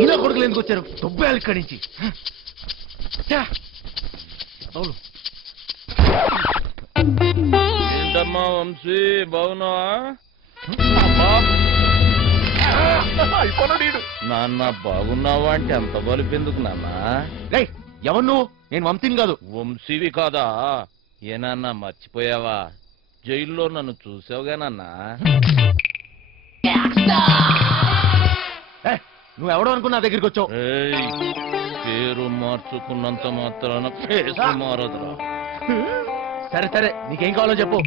ఈయన కొడుకులు ఎందుకు వచ్చారు? దొబ్బేయాలి ఇక్కడి నుంచి. ఏంటమ్మా వంశీ, బాగున్నావా? నాన్న బాగున్నావా అంటే అంత బలిపెందుకు నాన్న? ఎవరు నువ్వు? నేను వంశీని కాదు. వంశీవి కాదా? ఏనాన్న మర్చిపోయావా? జైల్లో నన్ను చూసావుగా నాన్న. నువ్వెవడో అనుకున్నా దగ్గరికి వచ్చావు. పేరు మార్చుకున్నంత మాత్రాన ఫేస్ మారదురా. సరే సరే, నీకేం కావాలో చెప్పు.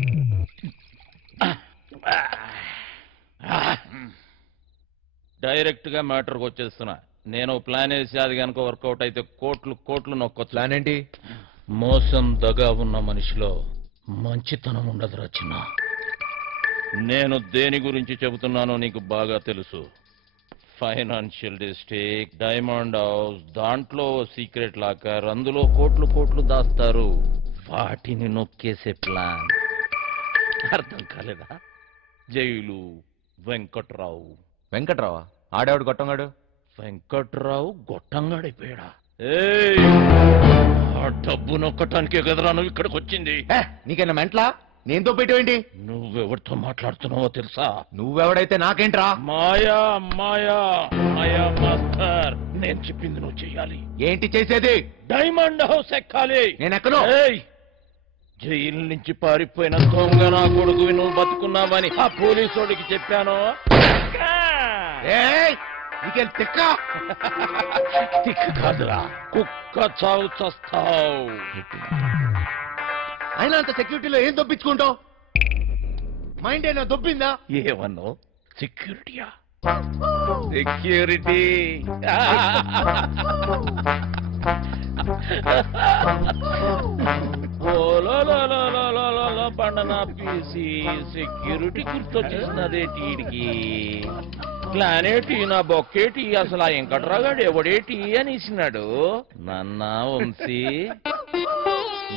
డైరెక్ట్ గా మ్యాటర్కి వచ్చేస్తున్నా. నేను ప్లాన్ వేసి అది కనుక వర్కౌట్ అయితే కోట్లు కోట్లు నొక్కొచ్చు. ప్లాన్ ఏంటి? మోసం దగా ఉన్న మనిషిలో మంచితనం ఉండదురా చిన్న. నేను దేని గురించి చెబుతున్నానో నీకు బాగా తెలుసు. ఫైనాన్షియల్ డిస్ట్రిక్ట్, డైమండ్ హౌస్, దాంట్లో సీక్రెట్ లాకర్, అందులో కోట్లు కోట్లు దాస్తారు. వాటిని నొక్కేసే ప్లాన్. అర్థం కాలేదా? జైలు, వెంకట్రావు. వెంకట్రావా? ఆడేవాడు గొట్టంగాడు. వెంకట్రావు గొట్టంగాడైపోయాడా? ఆ డబ్బు నొక్కటానికే కదరా నువ్వు ఇక్కడికి వచ్చింది. నీకైనా మెంట్లా? నేనుతో పెట్టేవేంటి? నువ్వెవరితో మాట్లాడుతున్నావో తెలుసా? నువ్వెవడైతే నాకేంట్రా? మాయా మాయా మాయా మాస్టర్, నేను చెప్పింది నువ్వు చెయ్యాలి. ఏంటి చేసేది? డైమండ్ హౌస్ ఎక్కాలి. నేను ఎక్కను. జైలు నుంచి పారిపోయిన దొంగ నా కొడుకువి నువ్వు బతుకున్నావని ఆ పోలీసోడికి చెప్పాను. నీకేం తిక్క? తిక్క కాదురా, కుక్క చావు చస్తావు. అయినా అంత సెక్యూరిటీలో ఏం దొప్పించుకుంటావు? మైండ్ అయినా దొబ్బిందా? ఏమన్నావు? సెక్యూరిటీయా? సెక్యూరిటీ పండనా పీసి సెక్యూరిటీ గుర్తొచ్చేసినదేటీడికి. ప్లానేటి నా బొక్కేటి, అసలు ఆ వెంకట్రాగాడు ఎవడేటి అనేసినాడు. నాన్న వంశీ,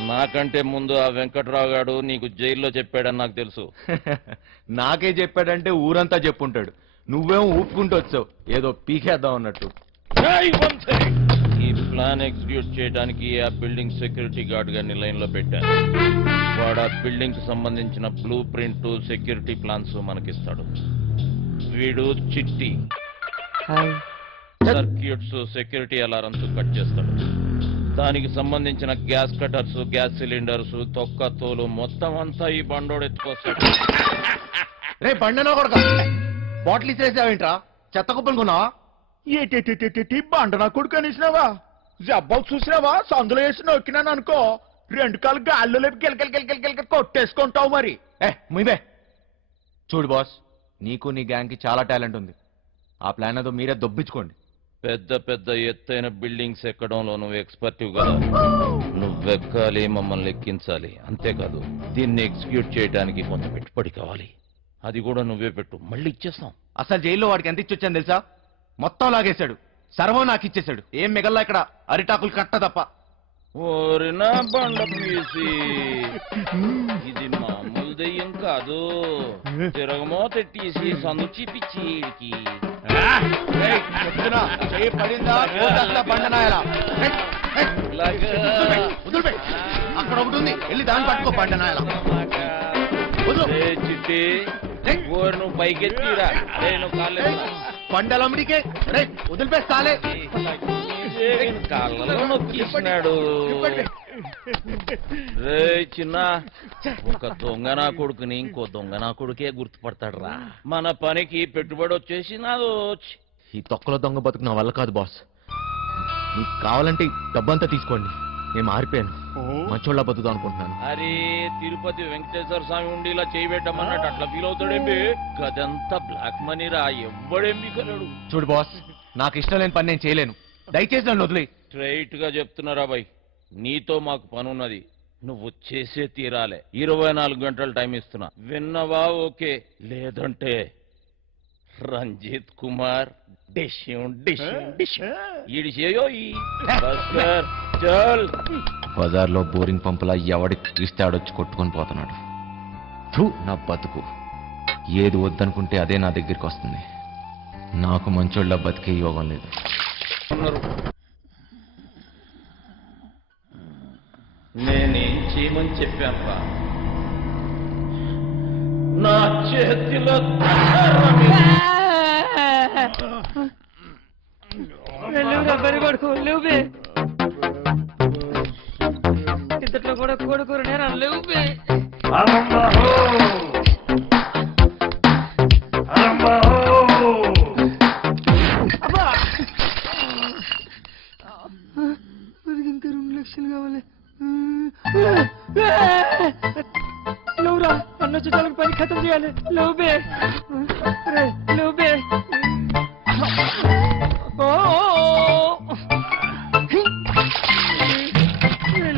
నాకంటే ముందు ఆ వెంకట్రాగాడు నీకు జైల్లో చెప్పాడని నాకు తెలుసు. నాకే చెప్పాడంటే ఊరంతా చెప్పుంటాడు. నువ్వేమో ఊపుకుంటూ వచ్చావు ఏదో పీకేద్దాం అన్నట్టు. ఈ ప్లాన్ ఎగ్జిక్యూట్ చేయడానికి ఆ బిల్డింగ్ సెక్యూరిటీ గార్డ్ గారిని లైన్ లో పెట్టాను. వాడు ఆ బిల్డింగ్ కి సంబంధించిన బ్లూ ప్రింట్, సెక్యూరిటీ ప్లాన్స్ మనకిస్తాడు. వీడు చిట్టి సర్క్యూట్స్, సెక్యూరిటీ అలారమ్స్ కట్ చేస్తాడు. దానికి సంబంధించిన గ్యాస్ కటర్స్, గ్యాస్ సిలిండర్స్, తొక్క తోలు మొత్తం అంతా ఈ బండోడు ఎత్తుకొస్తాడు. రే బండనో కొడక, బాటిల్ ఇచ్చేసావేంట్రా? చెత్త కుప్పలు కొన్నావా? ఏటి బండ నా కొడుకు అనేసినావా? జబ్బాలు చూసినావా? సందులో వేసి నొక్కినాను అనుకో, 2 కాళ్ళు గాల్లో లేపి గిలగిలగిలగిలగిలగ కొట్టేసుకుంటావు. మరి ముయ్యే చూడు బాస్, నీకు నీ గ్యాంగ్ కి చాలా టాలెంట్ ఉంది. ఆ ప్లాన్ ఏదో మీరే దొబ్బించుకోండి. పెద్ద పెద్ద ఎత్తైన బిల్డింగ్స్ ఎక్కడంలో నువ్వు ఎక్స్పర్టివ్ కదా. నువ్వెక్కాలి, మమ్మల్ని ఎక్కించాలి. అంతేకాదు, దీన్ని ఎగ్జిక్యూట్ చేయడానికి కొంత పెట్టుబడి కావాలి. అది కూడా నువ్వే పెట్టు, మళ్ళీ ఇచ్చేస్తాం. అసలు జైల్లో వాడికి ఎంత ఇచ్చొచ్చాను తెలుసా? మొత్తం లాగేశాడు, సర్వం నాకు ఇచ్చేశాడు. ఏం మిగల్లా ఇక్కడ? అరిటాకులు కట్ట తప్ప. ఓరినా బండ పీసి, ఇది మామూలు దెయ్యం కాదు. తిరగమో తెట్టేసి సందు చూపించి అక్కడ ఒకటి ఉంది, వెళ్ళి దాన్ని పట్టుకో. బండనాయల చిట్టి, నువ్వు పైకెత్తిరా. పండలమ్మడికే రే వదిలిపేస్తాలే. కాళ్ళలో నొక్కిస్తున్నాడు. రే చిన్న, ఒక దొంగ నా కొడుకుని ఇంకో దొంగ నా కొడుకే గుర్తుపడతాడు రా. మన పనికి పెట్టుబడి వచ్చేసి నాదో. ఈ తొక్కలో దొంగ బతుకు నా వల్ల కాదు బాస్. మీకు కావాలంటే డబ్బంతా తీసుకోండి. నేను మారిపోయాను, మంచోళ్ళ బతుకుదాం అనుకుంటున్నాను. అరే తిరుపతి వెంకటేశ్వర స్వామి ఉండి ఇలా చేయబెట్టమన్నట్టు అట్లా ఫీల్ అవుతాడేంటి? గదంతా బ్లాక్ మనీ రా, ఎవ్వడేం బిగలడు. చూడు బాస్, నాకు ఇష్టం లేని పని నేను చేయలేను. దయచేసి నన్ను వదిలే. స్ట్రైట్ గా చెప్తున్నారా బాయ్, నీతో మాకు పనున్నది. నువ్వు చేసే తీరాలే. 24 గంటలు టైం ఇస్తున్నా. విన్నవా? ఓకే, లేదంటే రంజిత్ కుమార్ బజార్లో బోరింగ్ పంపులా ఎవడికి ఇస్తే ఆడొచ్చి కొట్టుకొని పోతున్నాడు. నా బతుకు ఏది వద్దనుకుంటే అదే నా దగ్గరికి వస్తుంది. నాకు మంచోళ్ళ బతికే యోగం లేదు. నేనేం చేయమని చెప్పాను? నా చేతిలో కొడుకు లేవు ఇంతట్లో కూడా కొడుకు నేరా లేవు ఇంకా 2 లక్షలు కావాలి. లేవురా అన్న చుట్టాలకు పని ఖతం చేయాలి. లేవుబే లేవుబే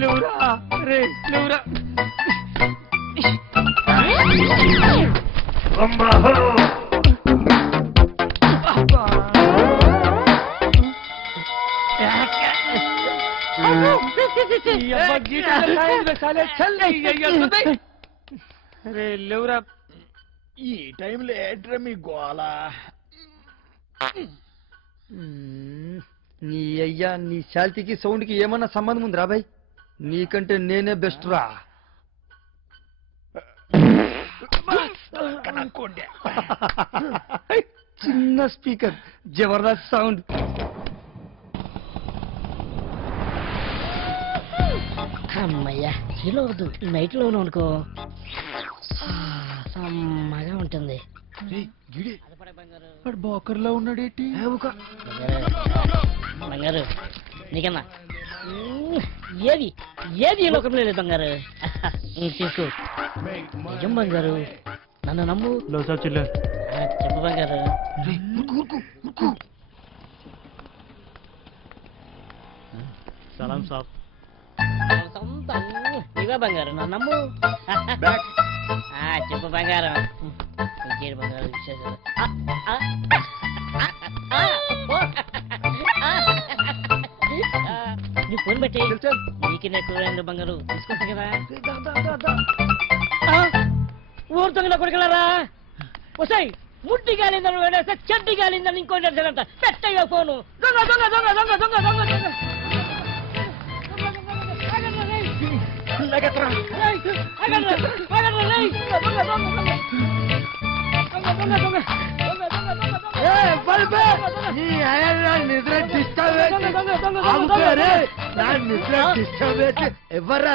లేవురా రే లేవురా అరే లేవురా ఈ టైంలో ఏంట్రా మీ గోళ? నీ అయ్యా నీ శాల్తీకి సౌండ్ కి ఏమన్నా సంబంధం ఉంది రాబాయ్? నీకంటే నేనే బెస్ట్ రా. చిన్న స్పీకర్ జబర్దస్త్ సౌండ్. అమ్మయ్యా హీలో వద్దు, నైట్ లోనే అనుకో సమ్మగా ఉంటుంది. బోకర్లో ఉన్నాడేటి? బంగారు నీకన్నా ఏది ఏది ఈ లోకంలో లేదు బంగారు. తీసుకో నిజం బంగారు, నన్ను నమ్ము. చెప్పు బంగారు. సలాం సాబ్. ఇవే బంగారు, నన్ను నమ్ము. చెప్పు బంగారం. ఇంకేడు బంగారు విశేషాలు? నువ్వు ఫోన్ పెట్టి నీకు ఎక్కువ బంగారు తీసుకుంటా కదా. ఊరుతుంది కొడుకులారా. వస్తాయి ముట్టి గాలిందని వేడేస్తే చెడ్డి గాలిందని ఇంకో నడిచాడంట. పెట్టయ్యో ఫోను. దొంగ దొంగ దొంగ దొంగ దొంగ దొంగ దొంగ. ఎవరా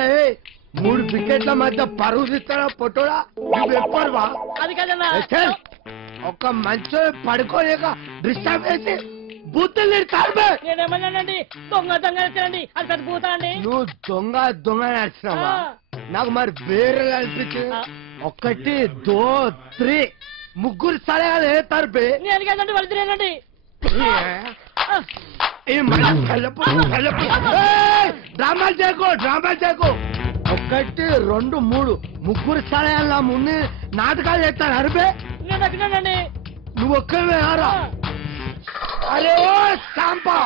3 వికెట్ల మధ్య పరువు ఇస్తారా పొట్టోడా? నువ్వెప్పవా? అది కదన్నా ఒక మంచి పడుకోలేక డిస్టర్బ్ చేసి బూతులు తిడతారు. నేనేమన్నానండి? దొంగ దొంగ నడిచానండి. అది పెద్ద బూతా అండి. నువ్వు దొంగ దొంగ నడిచినావా? నాకు మరి వేరే అనిపించింది. 1 2 3 ముగ్గురు సలహాలు వేస్తారు బే. నేను కదండి వాళ్ళు తినేనండి. డ్రామాలు చేయకు, డ్రామాలు చేయకు. 1 2 3 ముగ్గురు సలహాల ముందు నాటకాలు చేస్తాను అరిపే. నేను అక్కడండి. నువ్వు ఒక్కవే ఆరా. అరే ఓ సాంపా,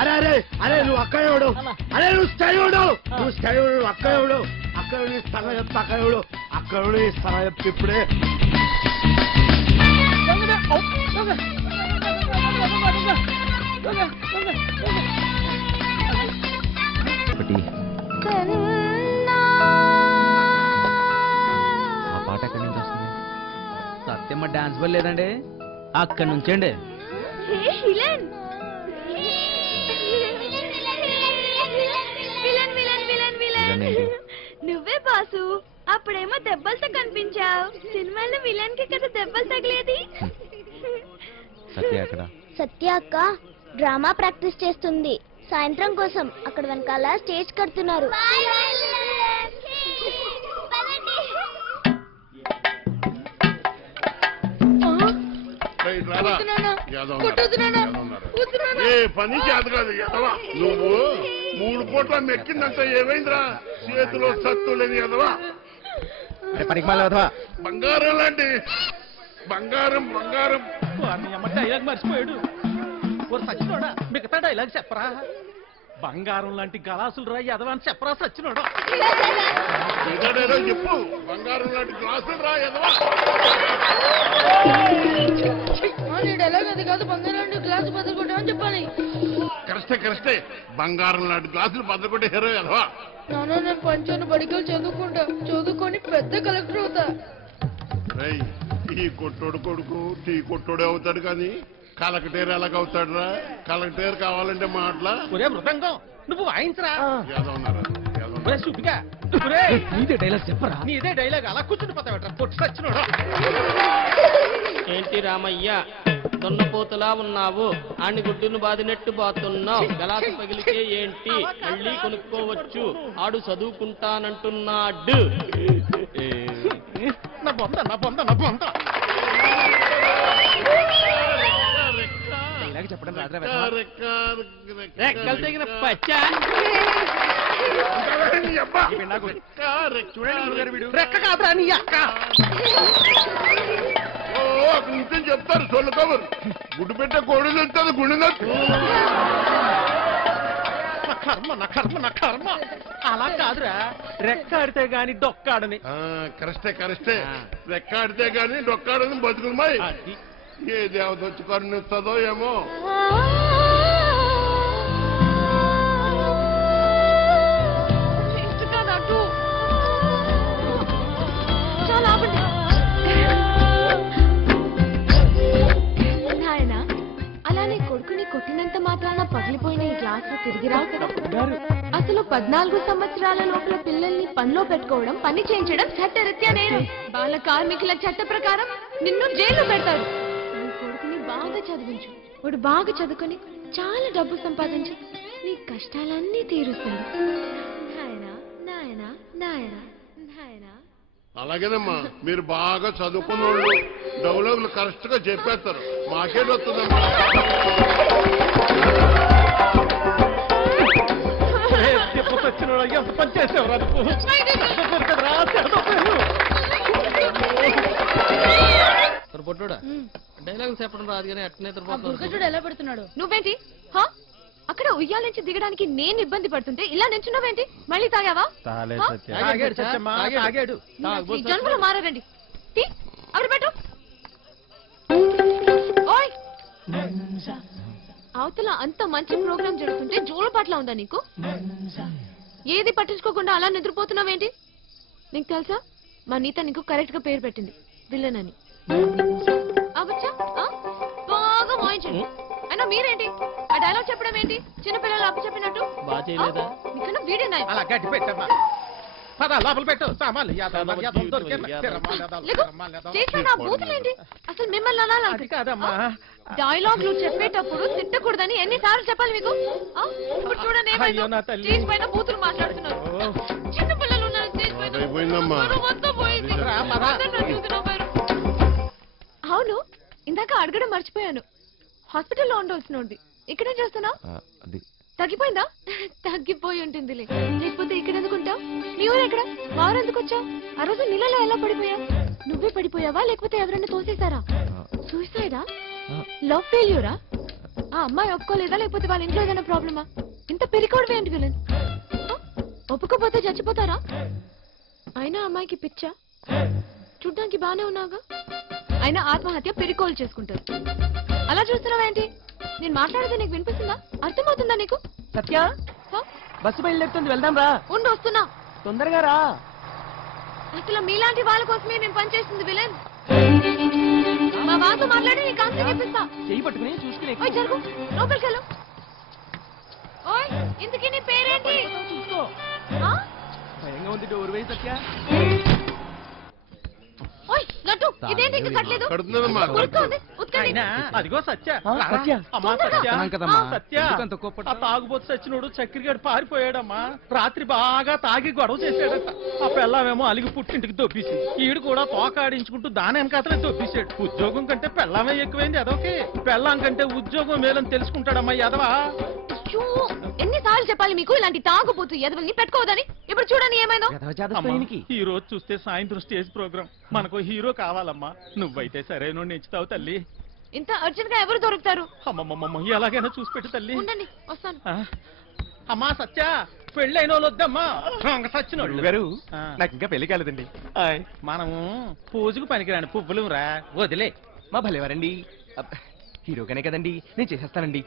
అరే అరే అరే నువ్వు అక్కడ ఎవడు? అరే నువ్వు స్టై ఎవడు? నువ్వు స్టై ఎవడు? అక్కడ ఎవడు? అక్కడ స్థలం చెప్తా. అక్కడ ఎవడు? అక్కడ స్థలం చెప్తే ఇప్పుడే ఆ పాట ఎక్కడి నుంచి వస్తుంది? సత్యమ్మ డాన్స్ వల్ల లేదండి, అక్కడి నుంచండి. నువ్వే బాసు. అప్పుడేమో దెబ్బలతో కనిపించావు. సినిమాలో విలన్ కి కదా దెబ్బలు తగిలేది. సత్య అక్కడ. సత్య అక్క డ్రామా ప్రాక్టీస్ చేస్తుంది. సాయంత్రం కోసం అక్కడ వెనకాల స్టేజ్ కడుతున్నారు. ఏ పని చేత కాదు ఎదవా నువ్వు. 3 పూట్ల మెక్కిందంటే ఏమైందిరా? చేతిలో సత్తు లేదు ఎదవా. బంగారం లాంటి బంగారం బంగారం. డైలాగ్ మర్చిపోయాడు. మిగతా డైలాగ్ చెప్పరా? బంగారం లాంటి గలాసులు రా ఎదవని చెప్పరా సచ్చినోడు. ఇంకడేదో చెప్పు. బంగారం లాంటి గ్లాసులు రా ఎదవా. అది కాదు బంగారం లాంటి గ్లాసు బదులుకుంటామని చెప్పాలి. కరెక్టే బంగారం లాంటి గ్లాసులు బద్దకొట్టే హీరో ఎదవా. నాన్న నేను పంచాను బడికలు చదువుకొని పెద్ద కలెక్టర్ అవుతా. ఈ కొట్టోడు కొడుకు టీ కొట్టోడే అవుతాడు కానీ కలెక్టర్ ఎలాగవుతాడు రా? కలెక్టర్ కావాలంటే మాటలా. ఒరే మృదంగం నువ్వు వాయించరా. నీదే డైలాగ్ చెప్పరా. నీదే డైలాగ్ అలా కూర్చుని పోతావట పొట్టు సచ్చినోడు. ఏంటి రామయ్య దొన్నపోతులా ఉన్నావు, ఆని గుడ్డును బాదినట్టు బాతున్నావు, గలాసు పగిలితే ఏంటి మళ్ళీ కొనుక్కోవచ్చు, ఆడు చదువుకుంటానంటున్నాడు. నా బొంద చెప్పడం రెక్కలు తెగిన పచ్చ రెక్క కాదురా నీ అక్క. నిత్యం చెప్తారు సొల్లు కబురు. గుడ్డు పెట్టే కోడి తెలుస్తుంది గుండె నా కర్మ అలా కాదురా. రెక్కాడితే గాని డొక్కాడని. కరెక్టే రెక్కాడితే గాని డొక్కాడని బతుకున్నాయి. ఏ దేవత వచ్చి కరుణిస్తుందో ఏమో. నాయన అలానే కొడుకుని కొట్టినంత మాత్రాన పగిలిపోయిన ఈ గ్లాసు తిరిగి రావు కదా. అసలు 14 సంవత్సరాల లోపల పిల్లల్ని పనిలో పెట్టుకోవడం, పని చేయించడం చట్టరీత్యా నేరం. బాల కార్మికుల చట్ట ప్రకారం నిన్ను జైల్లో పెడతారు. కొడుకుని బాగా చదివించు. వాడు బాగా చదువుకొని చాలా డబ్బు సంపాదించు, నీ కష్టాలన్నీ తీరుస్తాడు. నాయనా నాయనా నాయనా నాయనా. అలాగేనమ్మా మీరు బాగా చదువుకున్న వాళ్ళు డౌలర్లు కరెక్ట్ గా చెప్పేస్తారు. మాకేది వస్తుందమ్మా. ఎంత పని చేసేవరా పొట్టుడా డైలాగ్ చెప్పడం రాదు కానీ అట్నే ఎలా పెడుతున్నాడు. నువ్వేంటి అక్కడ ఉయ్యాల నుంచి దిగడానికి నేను ఇబ్బంది పడుతుంటే ఇలా నించున్నావేంటి? మళ్ళీ తాగావా? జన్మలో మారారండి. అక్కడ పెట్టు. ఓయ్ అవతల అంత మంచి ప్రోగ్రామ్ జరుగుతుంటే జోలపాట్లా ఉందా నీకు? ఏది పట్టించుకోకుండా అలా నిద్రపోతున్నావేంటి? నీకు తెలుసా మా నీత నీకు కరెక్ట్ గా పేరు పెట్టింది విలన్ అని. అవచ్చా బాగా వాయించండి. అయినా మీరేంటి ఆ డైలాగ్ చెప్పడం ఏంటి? చిన్నపిల్లలు అప్పు చెప్పినట్టు. మీకన్నా వీడియో అలా గట్టి పెట్టమ్మా. పద లోపల పెట్టు సామాన్లు. బూతులేంటి అసలు? మిమ్మల్ని అనాలి కాదమ్మా. డైలాగ్లు చెప్పేటప్పుడు తిట్టకూడదని ఎన్నిసార్లు చెప్పాలి మీకు? ఇప్పుడు చూడండి స్టేజ్ పైన బూతులు మాట్లాడుతున్నారు. చిన్నపిల్లలు ఉన్నారు స్టేజ్ పైన. అవును ఇందాక అడగడం మర్చిపోయాను. హాస్పిటల్లో ఉండవలసినోండి ఇక్కడేం చేస్తున్నావు? తగ్గిపోయిందా? తగ్గిపోయి ఉంటుందిలే. లేకపోతే ఇక్కడ ఎందుకుంటావు? నీ ఊరు ఎక్కడ? వారు ఎందుకు వచ్చావు? ఆ రోజు నీళ్ళలో ఎలా పడిపోయావు? నువ్వే పడిపోయావా లేకపోతే ఎవరైనా తోసేశారా? సూసైడా? లవ్ ఫెయిల్యూరా? ఆ అమ్మాయి ఒప్పుకోలేదా లేకపోతే వాళ్ళ ఇంట్లో ఏదైనా ప్రాబ్లమా? ఇంత పెరికోవడం ఏంటి విలన్? ఒప్పుకోపోతే చచ్చిపోతారా? అయినా అమ్మాయికి పిచ్చా? చూడ్డానికి బానే ఉన్నావుగా. అయినా ఆత్మహత్య పెరికోలు చేసుకుంటారు. అలా చూస్తున్నావేంటి? నేను మాట్లాడితే నీకు వినిపిస్తుందా? అర్థమవుతుందా నీకు? సత్య బస్సు బయలుదేరుతుంది, వెళ్దాం రా. ఉండు వస్తున్నా. తొందరగా రా. అసలు మీలాంటి వాళ్ళ కోసమే నేను పనిచేస్తుంది విలన్. మా బాతో మాట్లాడి నీకు ఆన్సర్ చెప్పిస్తా. చెయ్యి పట్టుకుని చూసుకునే జరుగు లోపలికి వెళ్ళు. ఓయ్ ఇంతకీ నీ పేరేంటి? చూసుకో. భయంగా ఉంది. డోర్ వేయి సత్య. ఓయ్ లడ్డు ఇదేంటి ఇంకా కట్టలేదు? అదిగో సత్య. అమ్మా సత్య ఆ తాగుబోతు సచ్చినోడు చక్కెరగాడు పారిపోయాడమ్మా. రాత్రి బాగా తాగి గొడవ చేశాడట. ఆ పెళ్ళామేమో అలిగి పుట్టింటికి దొబ్బేసి ఈడు కూడా తోకాడించుకుంటూ దాని వెనకాతలే దొబ్బేశాడు. ఉద్యోగం కంటే పెళ్ళామే ఎక్కువైంది ఎదవకి. పెళ్ళాం కంటే ఉద్యోగం మేలని తెలుసుకుంటాడమ్మా ఎదవా. ఎన్నిసార్లు చెప్పాలి మీకు ఇలాంటి తాగుబోతు ఎదవల్ని పెట్టుకోవద్దని? ఇప్పుడు చూడని ఏమైందో. ఈ రోజు చూస్తే సాయంత్రం స్టేజ్ ప్రోగ్రామ్. మనకు హీరో కావాలమ్మా. నువ్వైతే సరైన నెచ్చుతావు తల్లి. ఇంత అర్జెంట్ గా ఎవరు దొరుకుతారు? అమ్మమ్మమ్మ ఎలాగైనా చూసి పెట్టు తల్లి. ఉండండి వస్తాను. అమ్మా సత్య పెళ్ళైన వాళ్ళు వద్దమ్మా సచ్చినోళ్ళు గారు నాకు ఇంకా పెళ్లి కాలేదండి. మనము పూజకు పనికిరాని పువ్వులు రా వదిలే. మా భలేవారండి. హీరోగానే కదండి, నేను చేసేస్తానండి.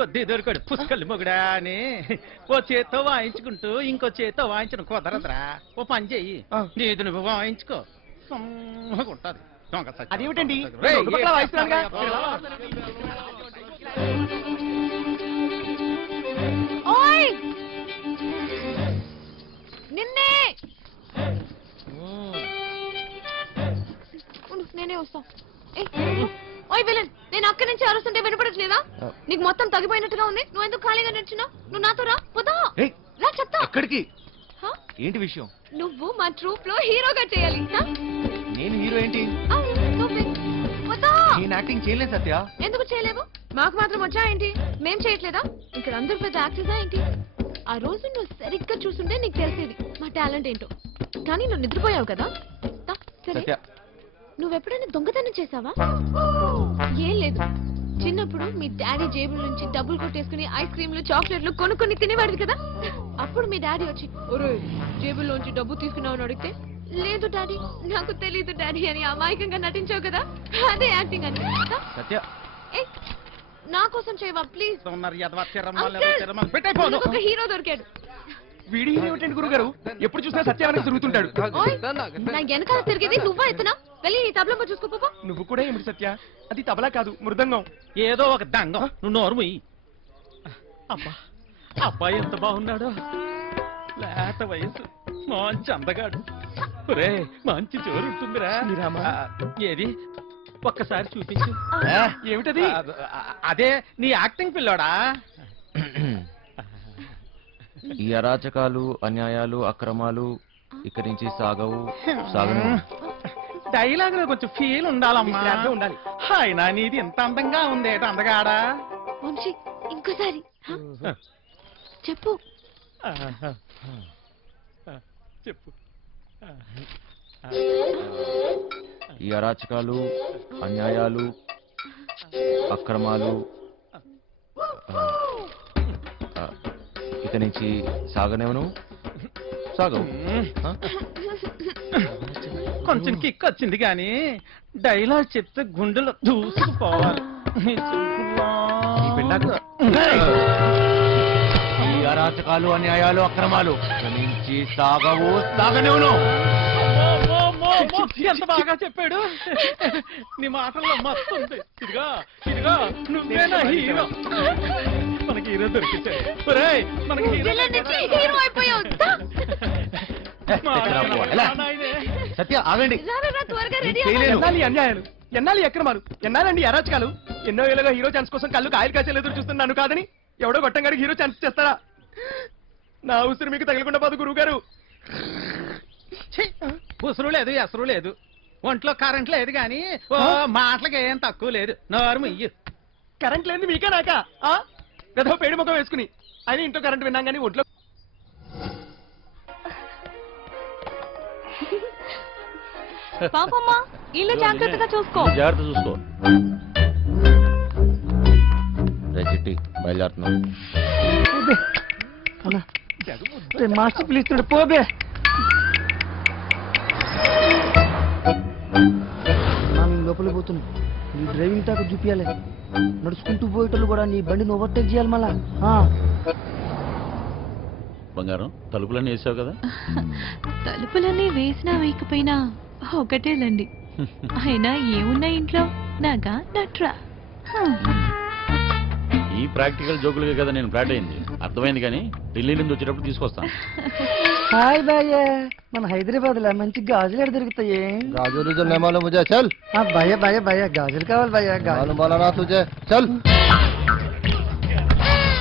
కొద్ది దొరికాడు పుష్కలు మొగుడా అని ఓ చేత్తో వాయించుకుంటూ ఇంకో చేత్తో వాయించడం కుదరదురా. ఓ పని చెయ్యి, నీది నువ్వు వాయించుకో, ఉంటది. అదేమిటండి ఓయ్ నిన్నే నేనే వస్తా. ఓయ్ విలన్, నేను అక్కడి నుంచి అరుస్తుంటే వినపడట్లేదా? నీకు మొత్తం తగ్గిపోయినట్టుగా ఉంది. నువ్వు ఎందుకు ఖాళీగా నడిచినావు? నువ్వు నాతో రా, పోతా రా చెప్తా. ఎక్కడికి? ఏంటి విషయం? నువ్వు మా ట్రూప్ లో హీరోగా చేయాలి. నేను హీరో ఏంటి? నేను యాక్టింగ్ చేయలేదు సత్య. ఎందుకు చేయలేవు? మాకు మాత్రం వచ్చా ఏంటి? మేం చేయట్లేదా? ఇక్కడ అందరు పెద్ద యాక్టర్సా ఏంటి? ఆ రోజు నువ్వు సరిగ్గా చూస్తుంటే నీకు తెలిసేది మా టాలెంట్ ఏంటో. కానీ నువ్వు నిద్రపోయావు కదా. సరే, నువ్వెప్పుడైనా దొంగతనం చేసావా? ఏం లేదు, చిన్నప్పుడు మీ డాడీ జేబుల నుంచి డబ్బులు కొట్టేసుకుని ఐస్ క్రీమ్లు చాక్లెట్లు కొనుక్కొని తినేవాడు కదా. అప్పుడు మీ డాడీ వచ్చి ఒరే జేబుల్లోంచి డబ్బు తీసుకున్నావు అని అడిగితే లేదు డాడీ, నాకు తెలీదు డాడీ అని అమాయకంగా నటించావు కదా. అదే యాక్టింగ్ అని. నా కోసం చేయవా ప్లీజ్? ఒక హీరో దొరికాడు. వీడి హీరో ఏంటండి గురుగారు? ఎప్పుడు చూసినా సత్యాన్ని తిరుగుతుంటాడు. నా వెనకాల తిరిగేది నువ్వా ఎత్తునా? వెళ్ళి నీ తబలంగా చూసుకోపో. నువ్వు కూడా ఏమిటి సత్య? అది తబలా కాదు, మృదంగం. ఏదో ఒక దంగం. నువ్వు నోరు ముయ్యి. అబ్బా అబ్బాయి ఎంత బాగున్నాడో. లేత వయసు, మంచి అందగాడు. రే మంచి జోరు ఉంటుందిరా. ఏది ఒక్కసారి చూపించు. ఏమిటది? అదే నీ యాక్టింగ్ పిల్లోడా. ఈ అరాచకాలు, అన్యాయాలు, అక్రమాలు ఇక్కడి నుంచి సాగవు, సాగను. డైలాగ్ లో కొంచెం ఫీల్ ఉండాలమ్మా. ఉండాలి. అయినా నీది ఎంత అందంగా ఉంది అందగాడా. ఇంకోసారి చెప్పు. చెప్పు. ఈ అరాచకాలు, అన్యాయాలు, అక్రమాలు ఇక నుంచి సాగనేవను, సాగవు. కొంచెం కిక్ వచ్చింది కానీ డైలాగ్ చెప్తే గుండెలో దూసుకుపోవాలి. ఈ అరాచకాలు, అన్యాయాలు, అక్రమాలు ఇక నుంచి సాగవు, సాగనేవను. ఎంత బాగా చెప్పాడు. నీ మాటల్లో మస్తు ఉంది. ఇదిగా ఇదిగా నువ్వేనా హీరో. మనకి హీరో దొరికించాడు. మనకి హీరో అయిపోయావు. సత్య ఆగండి. ఎన్నాలి అన్యాయాలు, ఎన్నాలి అక్రమాలు, ఎన్నాలండి అరాచకాలు. ఎన్నో ఏళ్ళగా హీరో ఛాన్స్ కోసం కళ్ళు కాయలు కాసేలు ఎదురు చూస్తున్నాను కాదని ఎవడో గొట్టంగాడికి హీరో ఛాన్స్ చేస్తారా? నా ఉసురు మీకు తగలకుండా పోదు గురువు గారు. ఉసురు లేదు, ఎసరు లేదు, ఒంట్లో కరెంట్ లేదు కానీ మాటలకి ఏం తక్కువ లేదు. నోరు ఇయ్యు. కరెంట్ లేదు మీకే నాకా? ఏదో పేడి ముఖం వేసుకుని అని ఇంట్లో కరెంట్ విన్నాం కానీ ఒంట్లో. పాపమ్మా ఇల్లు జాగ్రత్తగా చూసుకో. జాగ్రత్త చూసుకో. చిట్టి బయలుదేరుతున్నాం. మాస్టర్ పిలుస్తున్నాడు పోబే. లోపల పోతున్నా. నీ డ్రైవింగ్ టాక్ చూపించాలి. నడుచుకుంటూ పోయేటోళ్ళు కూడా నీ బండిని ఓవర్టేక్ చేయాలి మళ్ళా. బంగారం తలుపులన్నీ వేసావు కదా? తలుపులన్నీ వేసినా వేయకపోయినా ఒకటేలండి. అయినా ఏమున్నా ఇంట్లో నాగా నట్రా. ఈ ప్రాక్టికల్ జోకులుగా కదా నేను ఫ్లాట్ అయింది. అర్థమైంది కానీ ఢిల్లీ నుంచి వచ్చేటప్పుడు తీసుకొస్తాను. హాయ్ భయ్య, మన హైదరాబాద్ లో మంచి గాజులు ఎక్కడ దొరుకుతాయి? గాజులు ముజే చల్. భయ్య భయ్య భయ్య గాజులు కావాలి భయ్య. చల్.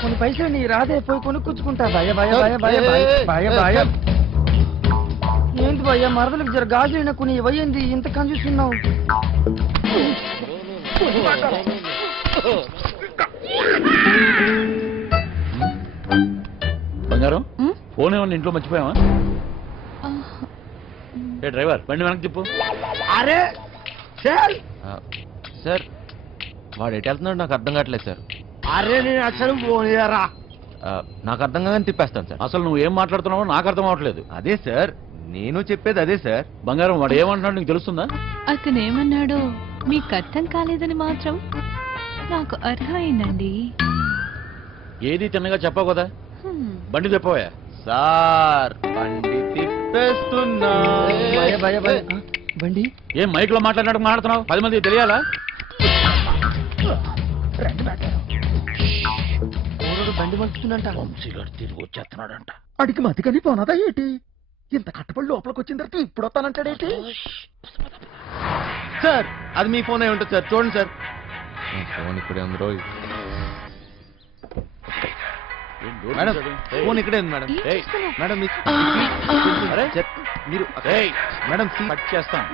కొన్ని పైసలు నీ రాదే పోయి కొనుక్కుంటా. భయ్య భయ్య భయ్య భయ్య భయ్య భయ్య. ఏంటి భయ్య మరదలకు జర గాజులు కొన్ని ఇవ్వయింది, ఇంత కన్ఫ్యూస్తున్నావు. బంగారం ఫోన్ ఏమన్నా ఇంట్లో మర్చిపోయావా? ఏ డ్రైవర్ బండి వెనక్కి చెప్పు. అరే సార్ సార్ వాడు ఎటు వెళ్తున్నాడు నాకు అర్థం కావట్లేదు సార్. అరే నేను అసలు పోనీయరా. నాకు అర్థం కాదని తిప్పేస్తాను సార్. అసలు నువ్వు ఏం మాట్లాడుతున్నావో నాకు అర్థం అవ్వట్లేదు. అదే సార్ నేను చెప్పేది అదే సార్. బంగారం వాడు ఏమంటున్నాడు నీకు తెలుస్తుందా? అతను ఏమన్నాడో మీకు అర్థం కాలేదని మాత్రం నాకు అర్థమైందండి. ఏది తిన్నగా చెప్పావు కదా, బండి తెప్పవా? సార్ బండి తిప్పేస్తున్నా. బండి ఏం మైక్ లో మాట్లాడుతున్నావు? 10 మంది తెలియాలా? బండి మలుపుతుందంట. వంశీగాడు తిరిగి వచ్చేస్తున్నాడంట. అడిగి మతికని పోనదా ఏంటి? ఇంత కట్టపడి లోపలికి వచ్చిన తర్వాత ఇప్పుడు వస్తానంటాడేంటి? సార్ అది మీ ఫోన్ అయి ఉంటుంది సార్, చూడండి సార్. ఫోన్ ఇక్కడే ఉంది రోజు. మేడం ఫోన్ ఇక్కడే ఉంది మేడం. మేడం మీరు మేడం కట్ చేస్తాం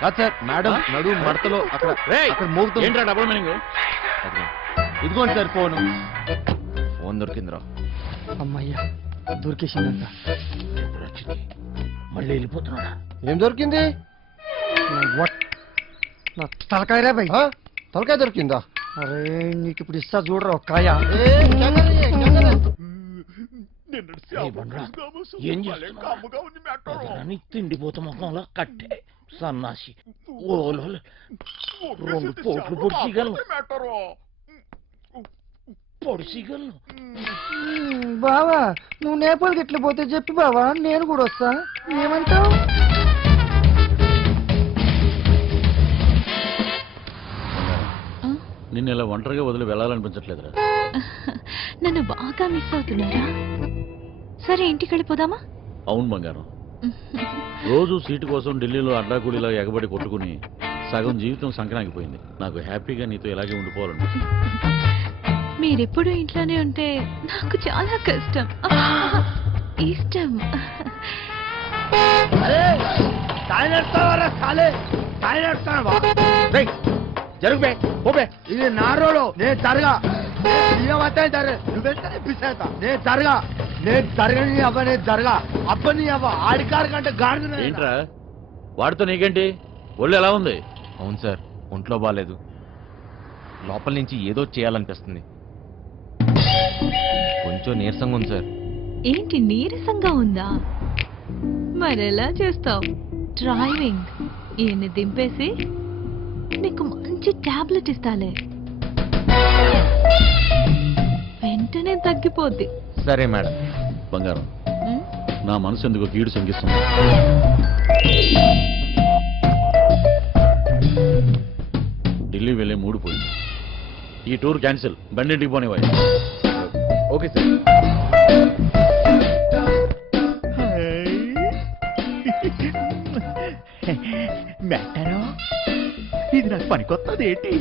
కాదు సార్. మేడం నడు మడతలో అక్కడ మోగుతుంది. ఏంట్రా డబుల్ మీనింగ్? ఇదిగోండి సార్ ఫోన్. ఫోన్ దొరికిందిరా. అమ్మయ్యా దొరికేసిందంట. మళ్ళీ వెళ్ళిపోతున్నాడా? ఏం దొరికింది? నా తలకాయరా భయ్. తలకాయ దొరికిందా? అరే నీకు ఇప్పుడు ఇస్తా చూడరా కాయ. ఏం చేస్తున్నావు? తిండిపోత ముఖంలో కట్టే సన్నాసి. ఓలో 2 పోట్లు పొడిచిగలను. బావా నువ్వు నేపాల్కి ఎట్లా పోతే చెప్పి బావా, నేను కూడా వస్తా. ఏమంటావు? నిన్ను ఇలా ఒంటరిగా వదిలి వెళ్ళాలనిపించట్లేదురా. నన్ను బాగా మిస్ అవుతున్నారా? సరే ఇంటికి వెళ్ళిపోదామా? అవును బంగారం, రోజు సీటు కోసం ఢిల్లీలో అడ్డాకూడిలా ఎగబడి కొట్టుకుని సగం జీవితం సంకనాగిపోయింది. నాకు హ్యాపీగా నీతో ఇలాగే ఉండిపోవాలండి. మీరెప్పుడు ఇంట్లోనే ఉంటే నాకు చాలా కష్టం. ఇష్టం. ఇది నా రోడు, నేను జరగా. నువ్వెంత పిసేత నేను జరగా. నేను జరగని అవ్వ, నేను జరగా అబ్బని అవ్వ. ఆడికారు కంటే గాడిద. ఏంట్రా వాడితో నీకేంటి? ఒళ్ళు ఎలా ఉంది? అవును సార్, ఒంట్లో బాగాలేదు. లోపల నుంచి ఏదో చేయాలనిపిస్తుంది. కొంచెం నీరసంగా ఉంది సార్. ఏంటి నీరసంగా ఉందా? మరెలా చేస్తావు? డ్రైవింగ్ ఈయన్ని దింపేసి నీకు మంచి టాబ్లెట్ ఇస్తాలే, వెంటనే తగ్గిపోద్ది. సరే మేడం. బంగారం నా మనసు ఎందుకు కీడు శంకిస్తుంది. ఢిల్లీ వెళ్ళే మూడు పోయింది. ఈ టూర్ క్యాన్సిల్, బండింటికి పోనివ్వాలి. Okay sir. మెట్టారో ఇది నాకు పనికొత్తది ఏంటి?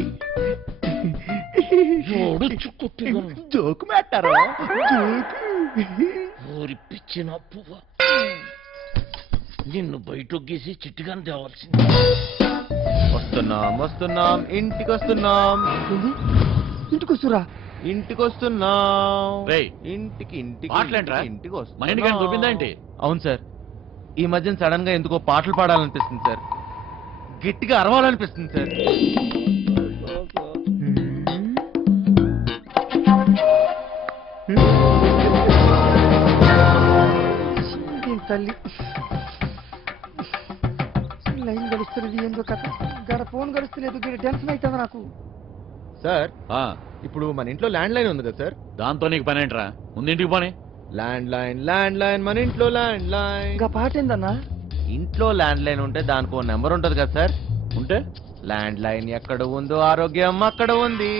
జోకు మెట్టారో ఊరి పిచ్చిన పువ్వ. నిన్ను బయటొగ్గేసి చిట్టుగాని తేవాల్సింది. వస్తున్నాం ఇంటికి వస్తున్నాం. ఇంటికి వస్తురా? ఇంటికి వస్తున్నాం. ఇంటికి ఇంటికి వస్తున్నాం. అవును సార్, ఈ మధ్యన సడన్ గా ఎందుకో పాటలు పాడాలనిపిస్తుంది సార్. గట్టిగా అరవాలనిపిస్తుంది సార్. తల్లి లైన్ గడుస్తుంది ఏందో కథ. గడ ఫోన్ గడుస్తలేదు, టెన్షన్ అవుతుంది నాకు. సార్ ఇప్పుడు మన ఇంట్లో ల్యాండ్ లైన్ ఉంది కదా సార్. దాంతో నీకు పని ఏంట్రా? ముందు ఇంటికి పోనీ. ల్యాండ్ లైన్ మన ఇంట్లో ల్యాండ్ లైన్. ఇంకా పాట ఏందన్నా? ఇంట్లో ల్యాండ్ లైన్ ఉంటే దానికి ఓ నెంబర్ ఉంటది కదా సార్. ఉంటే ల్యాండ్ లైన్ ఎక్కడ ఉందో ఆరోగ్యం అక్కడ ఉంది.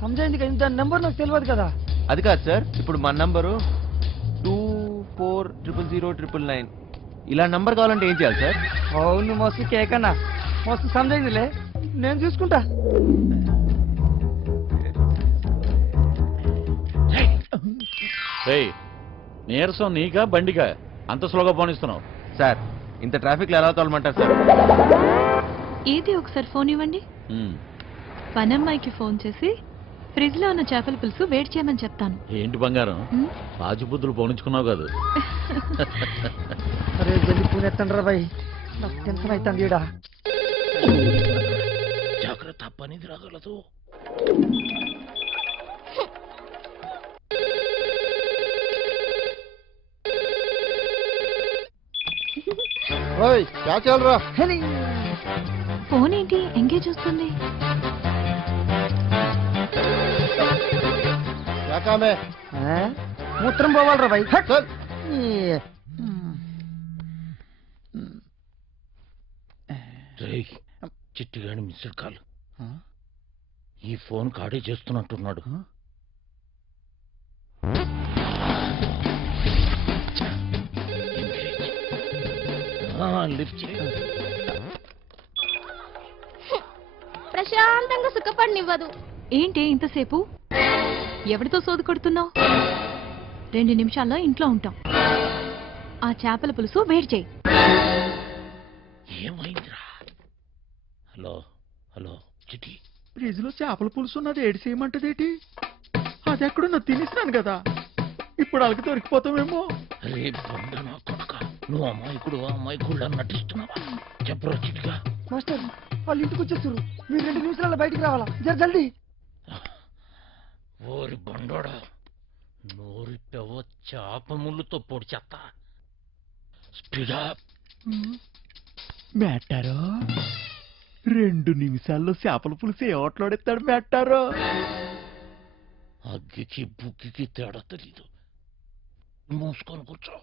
సమజైంది కదా, దాని నెంబర్ నాకు తెలియదు కదా. అది కాదు సార్, ఇప్పుడు మన నంబరు 240009. ఇలా నంబర్ కావాలంటే ఏం చేయాలి సార్? అవును మస్తు కేకన్నా, మస్తు సమజైందిలే, నేను చూసుకుంటా. నీరసం నీకా బండికా అంత స్లోగా పోనిస్తున్నావు? సార్ ఇంత ట్రాఫిక్ లో ఎలా తోలమంటారు సార్? ఏది ఒకసారి ఫోన్ ఇవ్వండి. పనమ్మాయికి ఫోన్ చేసి ఫ్రిడ్జ్ లో ఉన్న చేపల పులుసు వేడి చేయమని చెప్తాను. ఏంటి బంగారం, రాజుబుద్ధులు పోనించుకున్నావు కాదు? అరే జల్లి పూనెత్తండ్రా బాయ్, నాకు టెన్షన్ అవుతుంది ఈడ. జాగ్రత్త, పనిది రాగలదు. भाई क्या चल रहा? ఫోన్ ఏంటి ఎంగేజ్ వస్తుంది? क्या काम है? మూత్రం పోవాలరా భాయ్. चल. చిట్టిగాని మిస్డ్ కాల్. ఈ ఫోన్ కాడే చేస్తున్నట్టున్నాడు. లిఫ్ట్ చేయి. ప్రశాంతంగా సుఖపడినివ్వదు. ఏంటి ఇంతసేపు? ఎవరితో సోది కొడుతున్నావు? 2 నిమిషాల్లో ఇంట్లో ఉంటాం. ఆ చేపల పులుసు వేడి చేయి. ఏమైందిరా? హలో హలో చిట్టి. ఫ్రిడ్జ్ లో చేపల పులుసు ఉన్నది ఏడు చేయమంటదేటి? అది ఎక్కడున్నా తినేసినాను కదా, ఇప్పుడు అలాగే దొరికిపోతామేమో. రే బొండ నా కొడుక, నువ్వు అమ్మాయికుడు నటిస్తున్నావా? చెప్పరా చిట్టిగా. మాస్టర్ వాళ్ళు ఇంటికి వచ్చేస్తారు, మీరు 2 నిమిషాల్లో బయటికి రావాలా, జల్దీ. ఓరి బండోడా, నోరిపెవ చేప ముళ్ళుతో పొడి చెత్త. స్పీడా మేటారో 2 నిమిషాల్లో చేపల పులుసు ఏ ఓట్లాడేస్తాడు మేటారో? అగ్గికి బుగ్గికి తేడా తెలీదు. మూసుకొని కూర్చో.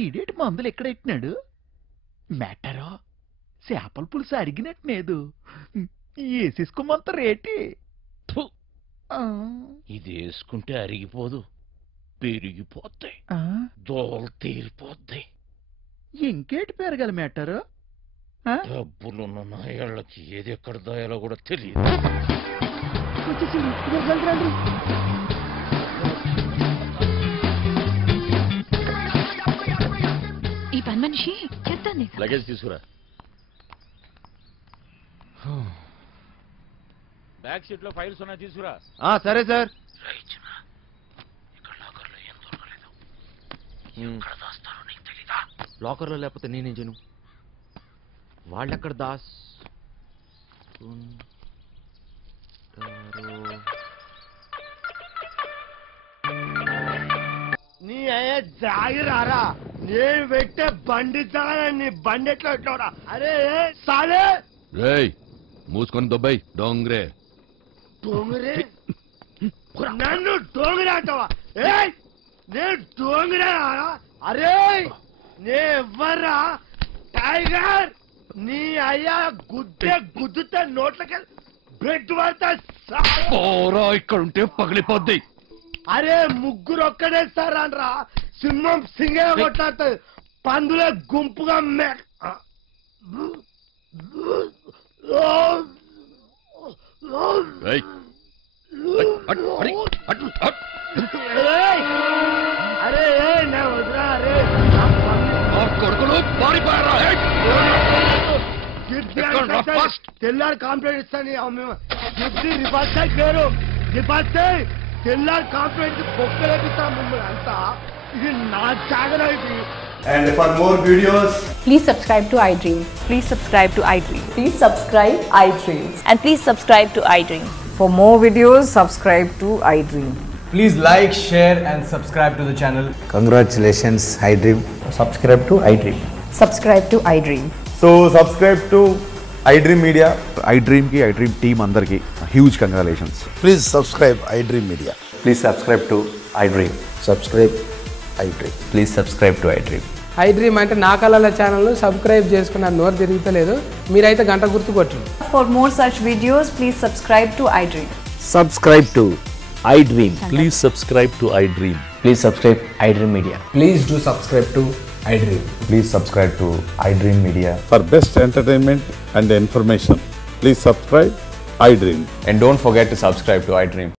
ఈడేటి మందులు ఎక్కడ ఎట్టినాడు మేటారో? చేపల పులుసు అడిగినట్లేదు, వేసేసుకోమంత రేటి. ఇది వేసుకుంటే అరిగిపోదు, పెరిగిపోతాయి, దోలు తీరిపోద్ది. ఇంకేటి పెరగాలి మేటారు? డబ్బులున్న నాయాళ్ళకి ఏది ఎక్కడ దాయాలో కూడా తెలియదు. ఈ పని మనిషి చేస్తాను. లగేజ్ తీసుకురా. బ్యాక్ సీట్ లో ఫైల్స్ ఉన్నాయి, తీసుకురా. సరే సార్. లాకర్లో లేకపోతే నేనేం చేయను? వాళ్ళెక్కడ దాస్ నీ అయ్యే జాగిరారా, నేను పెట్టే బండి నీ బండి ఎట్లా పెట్టావురా? అరే సాలే రేయ్ మూసుకొని దొబ్బాయి డోంగ్రే. డోంగరే నన్ను డోంగరే అంటావా? నేను డోంగరే. అరే నే ఎవ్వరా టైగర్, నీ అయ్యా గుద్దుతే నోట్లకి బ్రెడ్ పడతా. ఇక్కడ ఉంటే పగిలిపోద్ది. అరే ముగ్గురు ఒక్కడేస్తారా రా, సింహం సింగే కొట్లాడుతుంది, పందులే గుంపుగా అరే నా వదిరా. అరే కొడుకులు పారిపోయారా? తెల్లారి కంప్లైంట్ ఇస్తాను. రిపార్ట్ పేరు రిపార్ట్ తెల్లారి కంప్లైంట్ పొక్కలేపిస్తాం మిమ్మల్ని అంతా. ఇది నా జాగర ఇది. And for more videos, please subscribe to iDream. Please subscribe to iDream. Please subscribe iDream. And please subscribe to iDream. For more videos, subscribe to iDream. please like, share and subscribe to the channel. Congratulations, iDream. Subscribe to iDream. Subscribe to iDream. So subscribe to iDream Media. iDream ki iDream team andarki huge congratulations. Please subscribe iDream Media. Please subscribe to iDream. Subscribe iDream. Please subscribe to iDream. iDream అంటే నా కళల channel subscribe చేసుకున్న నోరు తిరుగుతలేదు, మీరైతే గంట గుర్తు కొట్టండి. For more such videos, please subscribe to iDream. Subscribe to iDream. Please subscribe to iDream. Please subscribe iDream Media. Please do subscribe to iDream. Please subscribe to iDream Media. For best entertainment and information, please subscribe iDream. And don't forget to subscribe to iDream.